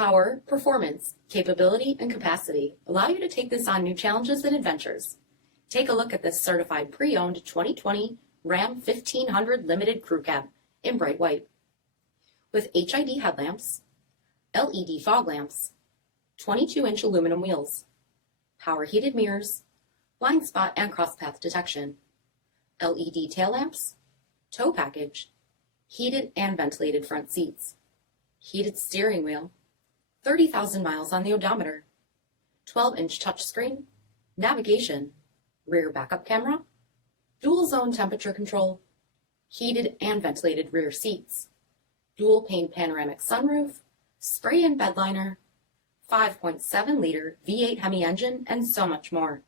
Power, performance, capability, and capacity allow you to take this on new challenges and adventures. Take a look at this certified pre-owned 2020 Ram 1500 Limited Crew Cab in bright white. With HID headlamps, LED fog lamps, 22-inch aluminum wheels, power heated mirrors, blind spot and crosspath detection, LED tail lamps, tow package, heated and ventilated front seats, heated steering wheel, 30,000 miles on the odometer, 12-inch touchscreen, navigation, rear backup camera, dual zone temperature control, heated and ventilated rear seats, dual pane panoramic sunroof, spray in bed liner, 5.7-liter V8 HEMI engine, and so much more.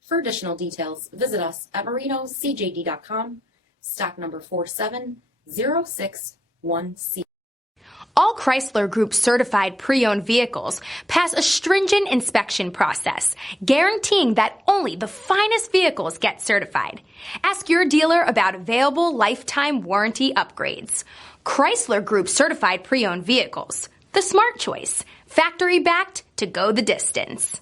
For additional details, visit us at marinocjd.com, stock number 47061C. All Chrysler Group certified pre-owned vehicles pass a stringent inspection process, guaranteeing that only the finest vehicles get certified. Ask your dealer about available lifetime warranty upgrades. Chrysler Group certified pre-owned vehicles, the smart choice, factory backed to go the distance.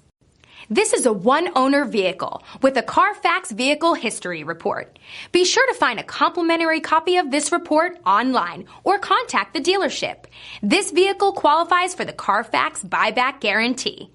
This is a one-owner vehicle with a CARFAX vehicle history report. Be sure to find a complimentary copy of this report online or contact the dealership. This vehicle qualifies for the CARFAX buyback guarantee.